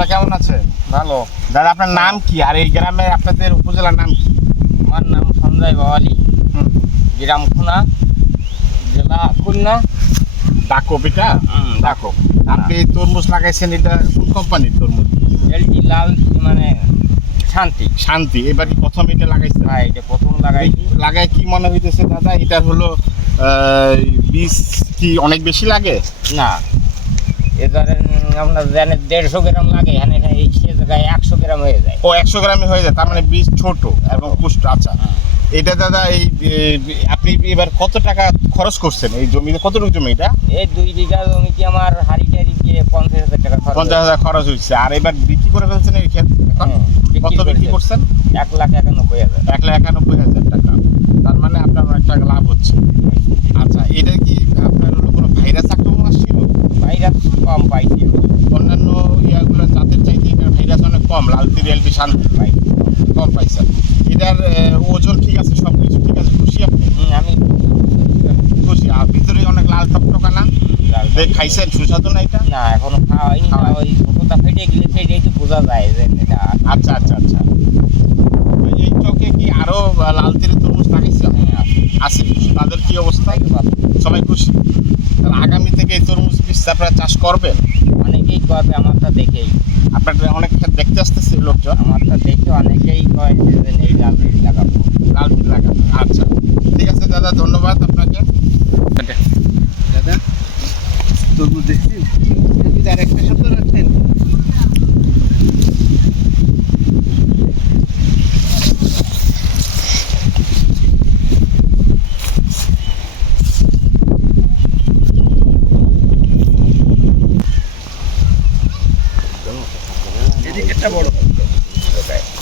দাদা কেমন আছে? ভালো। দাদা আপনার নাম কি? আর এই গ্রামে আপনাদের উপজেলার নাম কি? আমার নাম সঞ্জয় বাওয়ালি। গ্রাম খুনা জেলা খুলনা। ডাকো এটা ডাকো। আপনি তরমুজ লাগাইছেন এটা কোন কোম্পানির তরমুজ? এলটি লাল মানে শান্তি। শান্তি এবার প্রথম এটা লাগাইছেন? ভাই এটা প্রথম লাগাইছি। লাগায় কি মনে হইতেছে দাদা এটা হলো বীজ কি অনেক বেশি লাগে? না। এ ধরেন আপনার জানেন দেড়শো গ্রাম লাগে এখানে এই সে জায়গায় একশো গ্রাম হয়ে যায়। ও একশো গ্রামে হয়ে যায় তার মানে বীজ ছোট এবং পুষ্ট আচ্ছা। এটা দাদা এই আপনি এবার কত টাকা খরচ করছেন এই জমিতে? কতটুকু জমি এটা? এই দুই বিঘা জমিতে আমার হাড়ি টাড়ি দিয়ে পঞ্চাশ হাজার টাকা পঞ্চাশ হাজার খরচ হচ্ছে আর এবার বিক্রি করে ফেলছেন এই ক্ষেত? হ্যাঁ, কত বিক্রি করছেন? এক লাখ একানব্বই হাজার। এক লাখ একানব্বই হাজার টাকা। তার মানে আপনার অনেক টাকা লাভ হচ্ছে আচ্ছা এটা কি আপনার হলো কোনো ভাইরাস আক্রমণ আসছিল ভাইরাস কম পাইছি অন্যান্য ইয়াগুলো জাতের চাইতে এটার ভাইরাস অনেক কম লাল তিরিয়ালটি শান্তি পাই কম পাইছেন এটার ওজন ঠিক আছে সব কিছু ঠিক আছে খুশি আপনি? আমি খুশি। আর ভিতরে অনেক লাল টকটকা না? খাইছেন সুস্বাদু না এটা? না এখনও খাওয়া হয়নি ওই ফটোটা ফেটে গেলে সেটা একটু বোঝা যায় যে এটা। আচ্ছা আচ্ছা আচ্ছা। এই চকে কি আরও লাল তিরি তরমুজ লাগাইছে হ্যাঁ, আছে। তাদের কি অবস্থা? সবাই খুশি? তাহলে আগামী থেকে এই তরমুজ বীজ আপনারা চাষ করবেন? অনেকেই করবে আমারটা দেখেই। আপনার অনেক দেখতে আসতেছে লোকজন আমারটা দেখে অনেকেই কয় যে এই লাল লাগাবো লাল লাগাবো। আচ্ছা ঠিক আছে দাদা ধন্যবাদ আপনাকে। দাদা তরমুজ দেখছি যদি আর একটা শব্দ রাখতেন Okay.